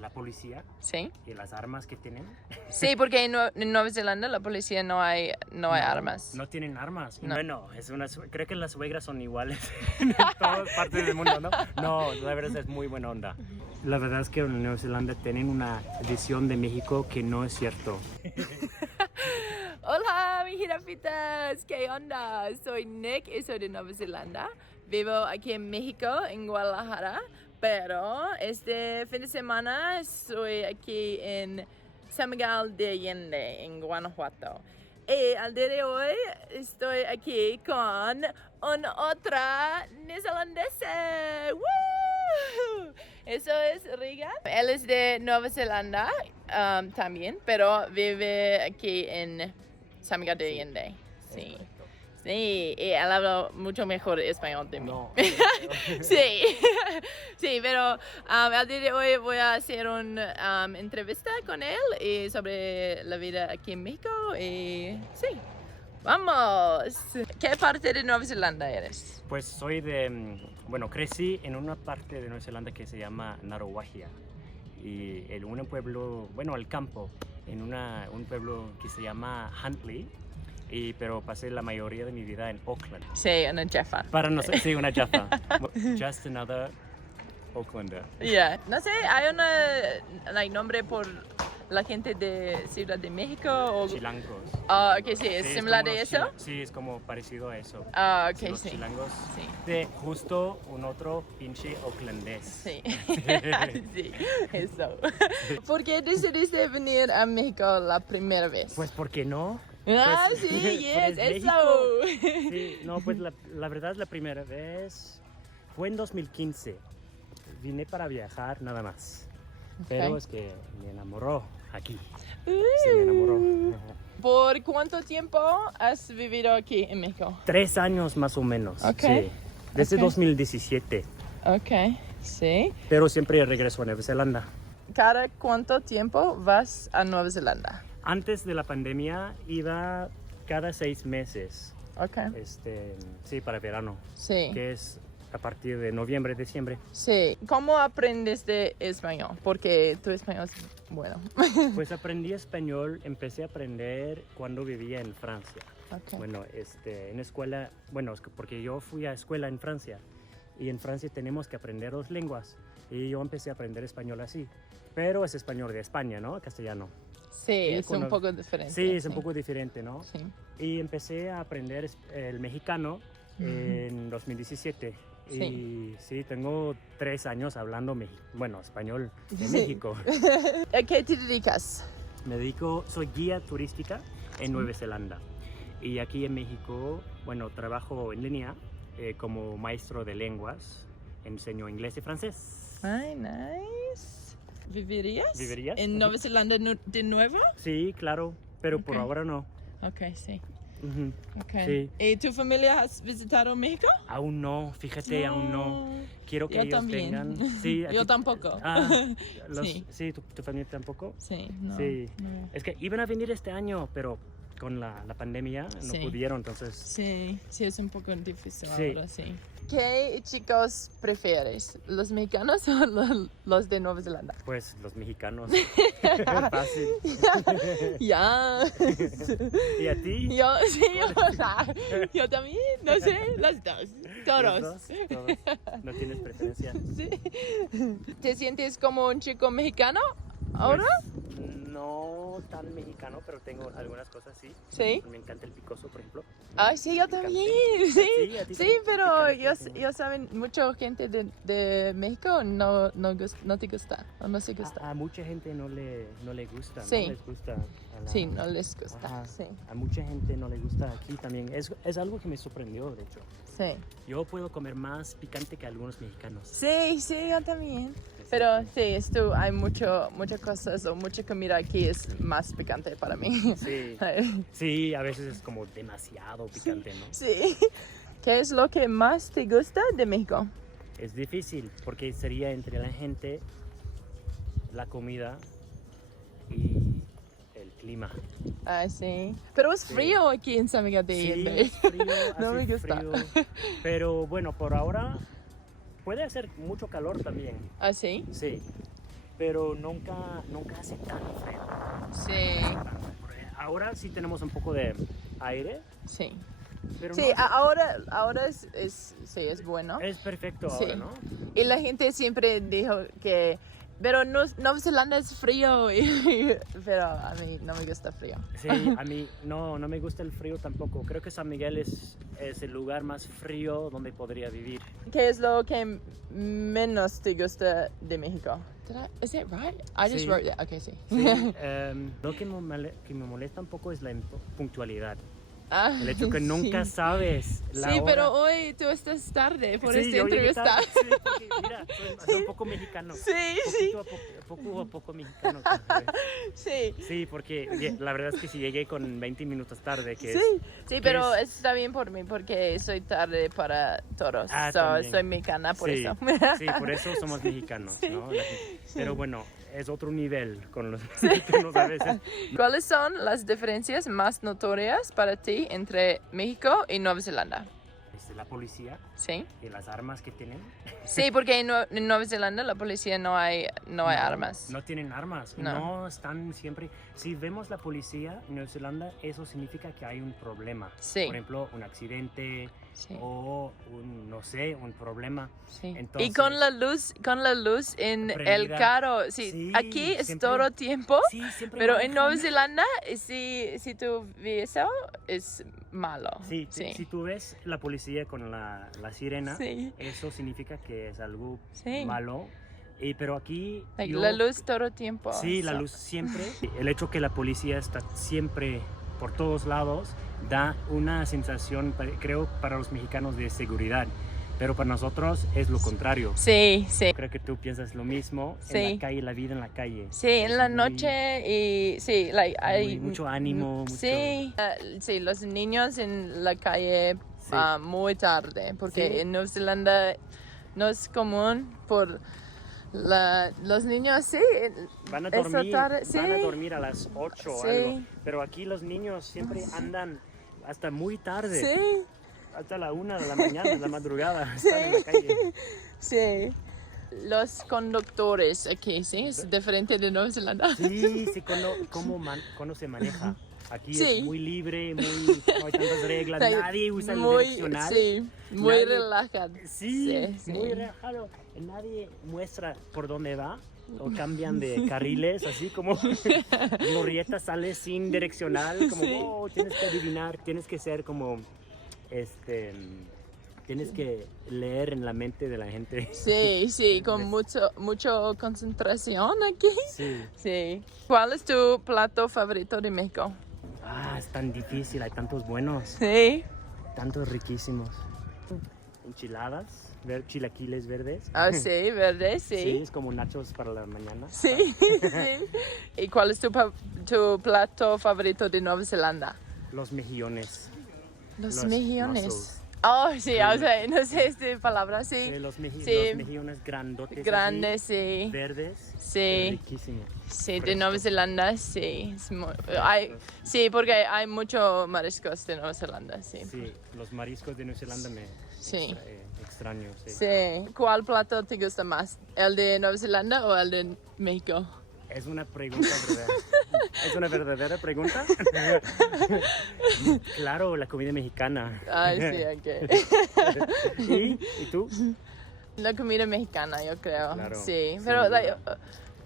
La policía Sí. y las armas que tienen. Sí, porque en Nueva Zelanda la policía no hay armas. No tienen armas. No. Bueno, creo que las suegras son iguales en todas partes del mundo, ¿no? No, la verdad es muy buena onda. La verdad es que en Nueva Zelanda tienen una visión de México que no es cierto. Hola, mis jirafitas, ¿qué onda? Soy Nick y soy de Nueva Zelanda. Vivo aquí en México, en Guadalajara, pero este fin de semana estoy aquí en San Miguel de Allende, en Guanajuato. Y al día de hoy estoy aquí con otra neozelandesa. ¡Woo! Eso es Regan. Él es de Nueva Zelanda también, pero vive aquí en San Miguel de Allende. Sí. Sí, y él habla mucho mejor español de mí. No. Sí, sí, pero al día de hoy voy a hacer una entrevista con él y sobre la vida aquí en México y sí, vamos. ¿Qué parte de Nueva Zelanda eres? Pues soy crecí en una parte de Nueva Zelanda que se llama Narowagia. Y en un pueblo, al campo, en un pueblo que se llama Huntley. Pero pasé la mayoría de mi vida en Auckland. Sí, una Jaffa. Sí, una Jaffa. Just another Aucklander. Yeah. No sé, hay un nombre por la gente de Ciudad de México o... Chilangos. Ah, ok, sí, ¿es Sí, similar como de los eso? Sí, es como parecido a eso. Ah, ok, Los sí. chilangos. Sí. De justo un otro pinche aucklandés. Sí, sí, eso. ¿Por qué decidiste venir a México la primera vez? Pues, ¿por qué no? Ah, Pues, sí, yes, pues, eso. México. Sí, no, pues la verdad la primera vez fue en 2015. Vine para viajar nada más. Pero es que me enamoró aquí. Se me enamoró. ¿Por cuánto tiempo has vivido aquí en México? 3 años más o menos. Ok. Sí. Desde Ok. 2017. Ok, sí. Pero siempre regreso a Nueva Zelanda. ¿Cada cuánto tiempo vas a Nueva Zelanda? Antes de la pandemia iba cada 6 meses. Ok. Sí, para verano. Sí. Que es a partir de noviembre, diciembre. Sí. ¿Cómo aprendiste español? Porque tu español es bueno. Pues aprendí español, empecé a aprender cuando vivía en Francia. Okay. Bueno, en escuela, es que porque yo fui a escuela en Francia y en Francia tenemos que aprender 2 lenguas y yo empecé a aprender español así, pero es español de España, ¿no? Castellano. Sí, es un poco diferente. Sí, es un poco diferente, ¿no? Sí. Y empecé a aprender el mexicano en 2017. Sí. Y sí, tengo 3 años hablando español de Sí. México. ¿A qué te dedicas? Soy guía turística en Nueva Zelanda. Y aquí en México, trabajo en línea como maestro de lenguas. Enseño inglés y francés. Ay, nice. ¿Vivirías? ¿Vivirías? ¿En Nueva Zelanda de nuevo? Sí, claro, pero por Ok. ahora no. Ok, sí. Ujú. Okay. Sí. ¿Y tu familia has visitado México? Aún no, fíjate, aún no. Quiero que Yo ellos también. tengan. Sí, Yo tampoco. Sí, Sí. ¿tu familia tampoco? Sí, no. Sí. No. Es que iban a venir este año, pero con la pandemia no Sí. pudieron, entonces. Sí, sí, es un poco difícil Sí. ahora, sí. ¿Qué chicos prefieres? ¿Los mexicanos o los de Nueva Zelanda? Pues los mexicanos. Fácil. Ya. ¿Y a ti? Yo también, no sé, los dos, todos. ¿Los dos? Todos. ¿No tienes preferencia? Sí. ¿Te sientes como un chico mexicano ahora? Pues, no tan mexicano, pero tengo algunas cosas sí. Sí. Me encanta el picoso, por ejemplo. Ay, sí, yo también. Sí, Sí, a ti sí, también. pero Picante, yo saben, mucha gente de México no te gusta, o no se gusta. A mucha gente no le gusta, Sí. no les gusta. Sí, no les gusta. Ajá. Sí, A mucha gente no le gusta aquí también. Es algo que me sorprendió, de hecho. sí. Yo puedo comer más picante que algunos mexicanos. Sí, sí, yo también. Pero sí, hay muchas cosas o mucha comida aquí es más picante para mí. Sí, sí, a veces es como demasiado picante, ¿no? Sí. ¿Qué es lo que más te gusta de México? Es difícil porque sería entre la gente, la comida y el clima. Ah, sí. Pero es frío aquí en San Miguel de Sí, Allende. es frío, No hace me gusta. frío, pero por ahora puede hacer mucho calor también. ¿Ah, sí? Sí, pero nunca hace tan frío. Sí, Ahora sí tenemos un poco de aire, sí. pero Sí, no, ahora sí, es bueno. es perfecto Sí. ahora, ¿no? Y la gente siempre dijo que, pero Nueva Zelanda es frío, pero a mí no me gusta frío. Sí, a mí no me gusta el frío tampoco. Creo que San Miguel es el lugar más frío donde podría vivir. ¿Qué es lo que menos te gusta de México? Is it right? I just Sí. wrote that. Okay, sí. Sí, lo que me molesta un poco es la puntualidad. Ah, El hecho que nunca sí. sabes la Sí, hora. pero hoy tú estás tarde por Sí, esta yo llegué entrevista. tarde, sí, porque, mira, soy un poco mexicano. Sí, sí. Poco a poco mexicano. Sí. Sí, porque oye, la verdad es que si llegué con 20 minutos tarde, que Sí, es... sí, que pero es- está bien por mí porque soy tarde para todos. Ah, So, también. soy mexicana por sí, eso. sí, por eso somos mexicanos, Sí. ¿no? Pero bueno, es otro nivel con los mexicanos a veces. ¿Cuáles son las diferencias más notorias para ti entre México y Nueva Zelanda? La policía Sí. y las armas que tienen. Sí, porque en Nueva Zelanda la policía no hay armas. No tienen armas, No. no están siempre... Si vemos la policía en Nueva Zelanda, eso significa que hay un problema. Sí. Por ejemplo, un accidente Sí. o no sé, un problema. Sí. Entonces- Y con la luz en el Prendida. carro, sí, Sí, aquí es siempre. todo tiempo, Sí, siempre pero en manejan. Nueva Zelanda, si tú ves eso, es malo. Sí, sí. si tú ves la policía con la sirena, Sí. eso significa que es algo Sí. malo. Pero aquí... Like, yo- la luz todo tiempo. Sí, la so- luz siempre. El hecho que la policía está siempre por todos lados da una sensación, creo, para los mexicanos de seguridad. Pero para nosotros es lo contrario. Sí, sí. Creo que tú piensas lo mismo en Sí. la calle, la vida en la calle. Sí, en la muy- noche y sí, like, hay mucho ánimo, mucho- Sí, sí, los niños en la calle Sí. muy tarde, porque Sí. en Nueva Zelanda no es común por los niños, sí. Van a eso dormir, tarde, sí. van a dormir a las 8 o Sí. algo. Pero aquí los niños siempre andan hasta muy tarde. Sí, Hasta la 1 de la mañana, de la madrugada. Están en la calle. sí. Los conductores aquí, sí, es diferente de Nueva Zelanda. Sí, sí, cómo se maneja. Aquí Sí. es muy libre, no hay tantas reglas, Like, nadie usa el muy, direccional. sí, muy Nadie- relajado. Sí, sí. muy relajado. Nadie muestra por dónde va o cambian de carriles, así como Glorieta sale sin direccional, como Sí. tienes que adivinar, tienes que ser como tienes que leer en la mente de la gente. Sí, sí, con mucho concentración aquí. Sí. Sí. ¿Cuál es tu plato favorito de México? Ah, es tan difícil, hay tantos buenos, Sí. tantos riquísimos. Enchiladas, chilaquiles verdes. Ah, sí, verde, Sí, sí. es como nachos para la mañana. Sí, sí. ¿Y cuál es tu plato favorito de Nueva Zelanda? Los mejillones. Los Los mejillones. mussels. Oh, sí, Sí. o sea, no sé esta palabra, sí. Los Sí. mejillones grandotes. Grandes, así, sí. verdes. Sí. Riquísimos. Sí, de Fresco. Nueva Zelanda, sí. Sí, porque hay mucho mariscos de Nueva Zelanda, sí. Sí, los mariscos de Nueva Zelanda me Sí. extraño. Sí. Sí. ¿Cuál plato te gusta más? ¿El de Nueva Zelanda o el de México? Es una pregunta verdadera. ¿Es una verdadera pregunta? Claro, la comida mexicana. Ay, sí, ok. ¿Y tú? La comida mexicana, yo creo. Claro, Sí, sin pero duda.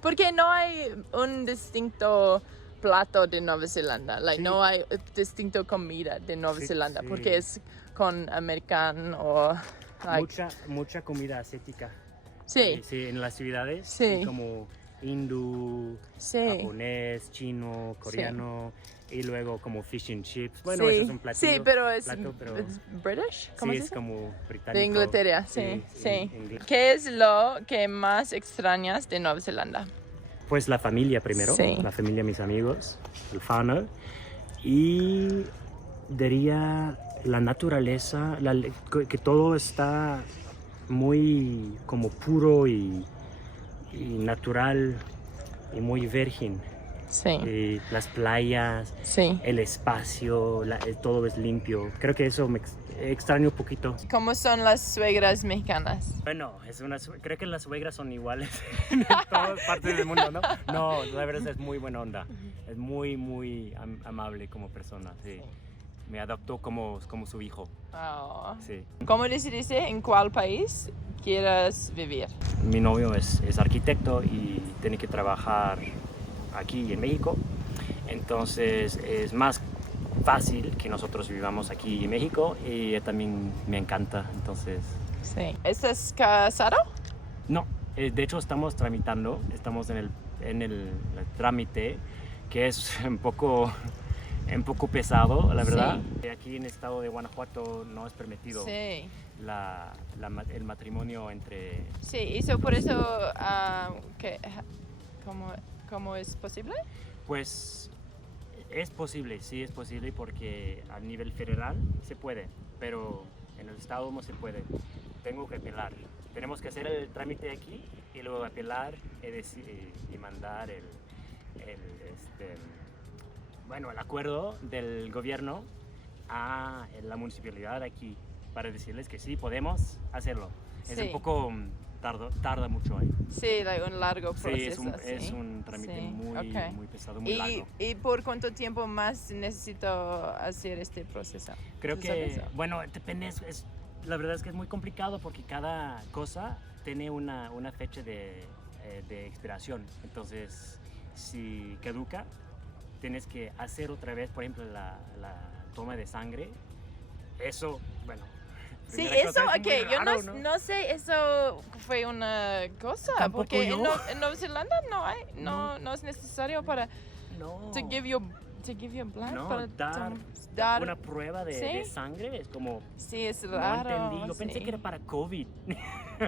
porque no hay un distinto plato de Nueva Zelanda. Like, Sí. no hay distinto comida de Nueva Sí, Zelanda, sí. porque es con americano o like, Mucha comida asiática. sí, Sí, en las ciudades. Sí. Como hindú, sí. japonés, chino, coreano. Y luego como fish and chips. Bueno, sí. eso es un platillo. Sí, pero es pero es British, ¿cómo sí, se es dice? como británico. De Inglaterra, sí, sí. inglés. ¿Qué es lo que más extrañas de Nueva Zelanda? Pues la familia primero, Sí. la familia, mis amigos, el fauna. Y diría la naturaleza, que todo está muy como puro y natural y muy virgen. Sí. Y las playas, Sí. el espacio, todo es limpio. Creo que eso extraño un poquito. ¿Cómo son las suegras mexicanas? Bueno, creo que las suegras son iguales en todas partes del mundo, ¿no? No, la verdad es muy buena onda. Es muy, muy amable como persona, sí. Me adoptó como su hijo, Oh. sí. ¿Cómo decidiste en cuál país quieras vivir? Mi novio es arquitecto y tiene que trabajar aquí en México. Entonces es más fácil que nosotros vivamos aquí en México y ella también me encanta, entonces... Sí. ¿Estás casado? No, de hecho estamos tramitando, estamos en el trámite, que es un poco pesado, la verdad. Aquí en el estado de Guanajuato no es permitido Sí. el matrimonio entre... Sí, eso por eso, ¿cómo es posible? Pues es posible, sí es posible porque a nivel federal se puede, pero en el estado no se puede. Tengo que apelar. Tenemos que hacer el trámite aquí y luego apelar y mandar el acuerdo del gobierno a la municipalidad aquí para decirles que sí, podemos hacerlo. Es Sí. un poco tarda mucho, ¿eh? Sí, un largo proceso. Sí, es un trámite Sí, muy, ok. muy pesado, muy largo. ¿Y por cuánto tiempo más necesito hacer este proceso? Creo ¿Tú que, sabes? bueno, depende, la verdad es que es muy complicado porque cada cosa tiene una fecha de expiración. Entonces, si caduca, tienes que hacer otra vez, por ejemplo, la toma de sangre. Eso, bueno. Sí, primera eso, cosa es muy ok, yo raro, no sé, eso fue una cosa, Tampoco porque yo. En Nueva Zelanda no es necesario para No. to give you blood, No, para dar una prueba de ¿Sí? sangre es como... Sí, es No raro. entendí, yo sí. pensé que era para COVID.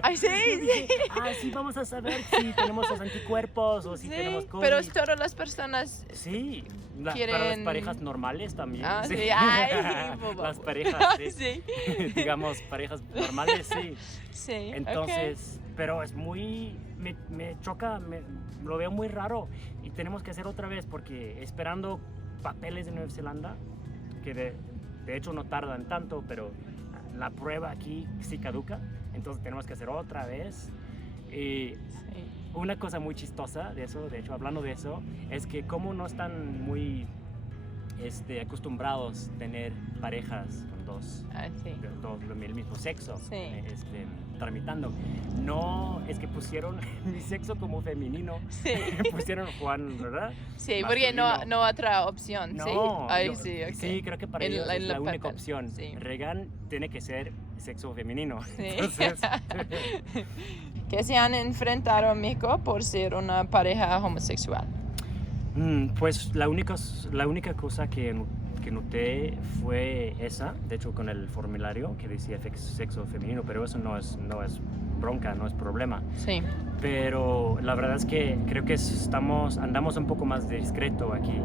Ay, sí, Yo dije, sí. sí, vamos a saber si tenemos los anticuerpos o si Sí, tenemos COVID. pero todas las personas Sí, para las quieren- parejas normales también. Ah, sí. sí, ay, Las parejas, sí. sí. Digamos, parejas normales, sí. Sí, Entonces, pero es muy, me choca, lo veo muy raro y tenemos que hacer otra vez porque esperando papeles de Nueva Zelanda, que de hecho no tardan tanto, pero la prueba aquí sí caduca, entonces tenemos que hacer otra vez. Y sí. una cosa muy chistosa de eso, de hecho hablando de eso, es que como no están muy acostumbrados a tener parejas con dos del mismo sexo Sí. tramitando. No es que pusieron mi sexo como femenino, Sí. pusieron Juan, ¿verdad? Sí, porque Masculino. no otra opción, ¿sí? No, Ay, sí, ok. sí, creo que para En ellos la- es en la la única papel, opción. sí. Regan tiene que ser sexo femenino. Sí. Entonces, Que se han enfrentado a México por ser una pareja homosexual. pues la única cosa que noté fue esa, de hecho con el formulario que decía sexo femenino, pero eso no es bronca, no es problema. Sí, Pero la verdad es que creo que andamos un poco más discreto aquí,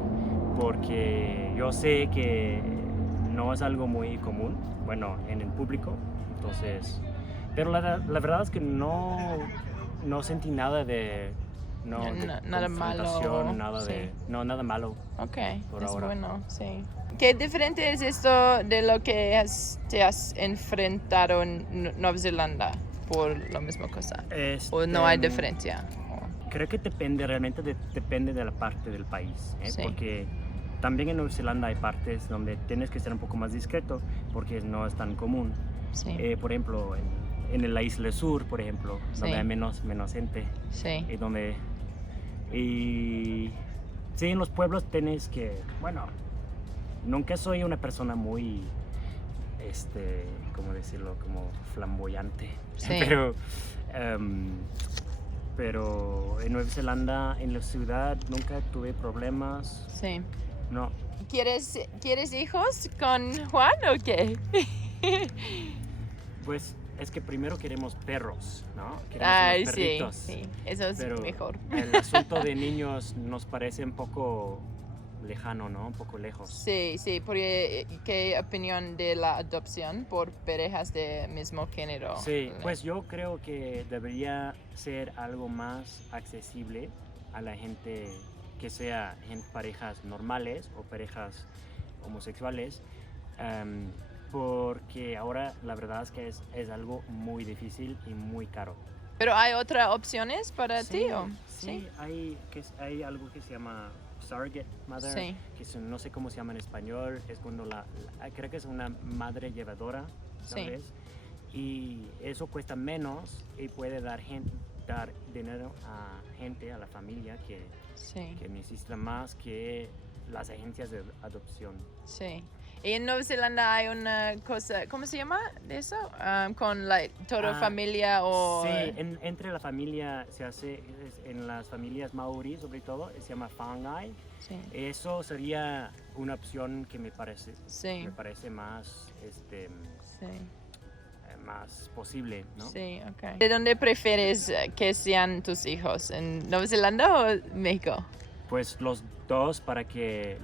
porque yo sé que no es algo muy común, bueno, en el público, entonces, pero la verdad es que no sentí nada de nada malo. confrontación, nada Sí. nada malo. Ok, Por es ahora. bueno, sí. ¿Qué diferente es esto de lo que te has enfrentado en Nueva Zelanda por la misma cosa? ¿O no hay diferencia? Creo que realmente depende de la parte del país, ¿eh? Sí. Porque también en Nueva Zelanda hay partes donde tienes que ser un poco más discreto porque no es tan común. Sí, Por ejemplo, en la isla sur, por ejemplo, donde Sí. hay menos gente sí, y sí, en los pueblos tienes que, bueno, nunca soy una persona muy, ¿cómo decirlo? Como flamboyante, Sí. pero en Nueva Zelanda, en la ciudad, nunca tuve problemas, sí. no. ¿Quieres hijos con Juan o qué? Pues es que primero queremos perros, ¿no? Queremos Ay, unos sí, perritos. sí, eso es Pero mejor. el asunto de niños nos parece un poco lejano, ¿no? Un poco lejos. Sí, sí, porque ¿qué opinión de la adopción por parejas de mismo género? Sí, pues yo creo que debería ser algo más accesible a la gente que sea parejas normales o parejas homosexuales, porque ahora la verdad es que es algo muy difícil y muy caro. ¿Pero hay otras opciones para ti? ¿O? Sí, hay algo que se llama surrogate mother, Sí. que no sé cómo se llama en español, es cuando creo que es una madre llevadora, tal Sí. vez, y eso cuesta menos y puede dar dinero a gente, a la familia Sí, que necesita más que las agencias de adopción. sí. Y en Nueva Zelanda hay una cosa, ¿cómo se llama de eso? Con toda familia o... Sí, entre la familia se hace, en las familias maorí sobre todo, se llama whāngai. Sí, Eso sería una opción que me parece sí, más, sí, más posible, ¿no? sí, ok. ¿De dónde prefieres que sean tus hijos? ¿En Nueva Zelanda o México? Pues los dos para que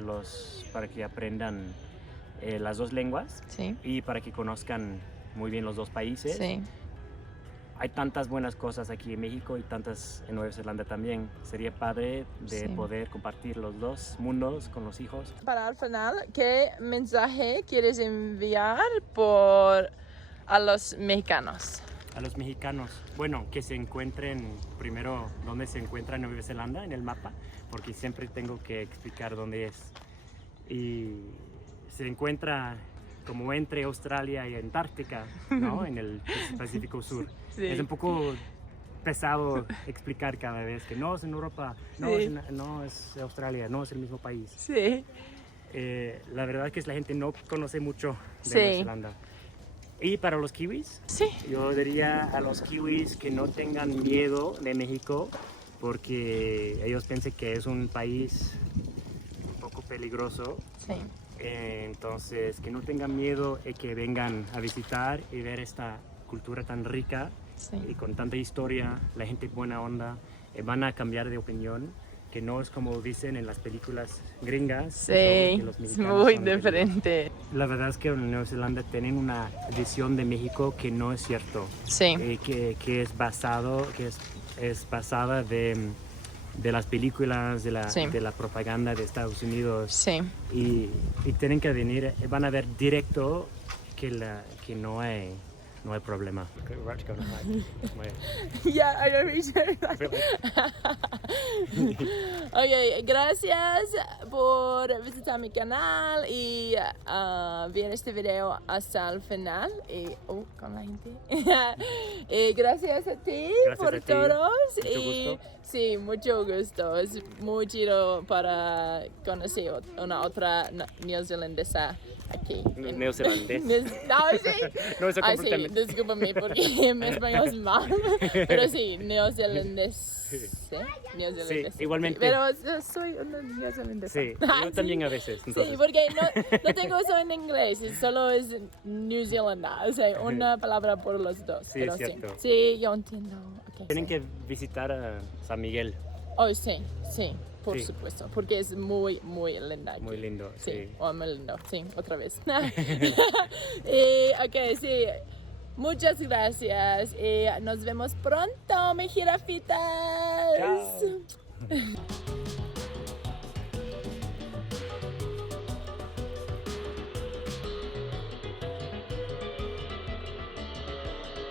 aprendan las dos lenguas Sí, y para que conozcan muy bien los dos países. sí. Hay tantas buenas cosas aquí en México y tantas en Nueva Zelanda también. Sería padre de Sí. poder compartir los dos mundos con los hijos. Para el final, ¿qué mensaje quieres enviar a los mexicanos? A los mexicanos, bueno, que se encuentren primero dónde se encuentra Nueva Zelanda en el mapa, porque siempre tengo que explicar dónde es. Y se encuentra como entre Australia y Antártica, ¿no? En el Pacífico Sur. Sí. Es un poco pesado explicar cada vez que no es en Europa, no, Sí. no es Australia, no es el mismo país. Sí, La verdad es que la gente no conoce mucho de Sí. Nueva Zelanda. Y para los kiwis, sí, yo diría a los kiwis que no tengan miedo de México porque ellos piensan que es un país un poco peligroso. sí. Entonces, que no tengan miedo y que vengan a visitar y ver esta cultura tan rica y Sí. con tanta historia, la gente buena onda, van a cambiar de opinión, que no es como dicen en las películas gringas. Sí, que los es mexicanos muy son diferente. La verdad es que en Nueva Zelanda tienen una visión de México que no es cierto, Sí, que es basada de las películas, Sí. de la propaganda de Estados Unidos. sí. Y tienen que venir, van a ver directo que no hay problema. Yeah, I know you said that. Ok, gracias por visitar mi canal y ver este video hasta el final y con la gente. Y gracias a ti Gracias por a ti. todos. Mucho y gusto. sí, mucho gusto. Es muy chido para conocer una otra neozelandesa aquí. Neozelandés. No, sí. No, eso Ay, sí, completamente. discúlpame porque mi español es mal. Pero sí, neozelandés. Neozelandés. Sí, igualmente. Pero soy una neozelandesa. Sí, Ah, yo también a veces. Sí, Entonces. porque no tengo eso en inglés, solo es New Zealand, o sea, una palabra por los dos. Sí, pero es cierto. Sí, yo entiendo. Okay, Tienen sí. que visitar a San Miguel. Oh, sí, sí, por Sí. supuesto, porque es muy, muy linda. Aquí. Muy lindo, sí. Oh, muy lindo, sí, otra vez. Y, ok, sí, muchas gracias y nos vemos pronto, mis jirafitas. Chao.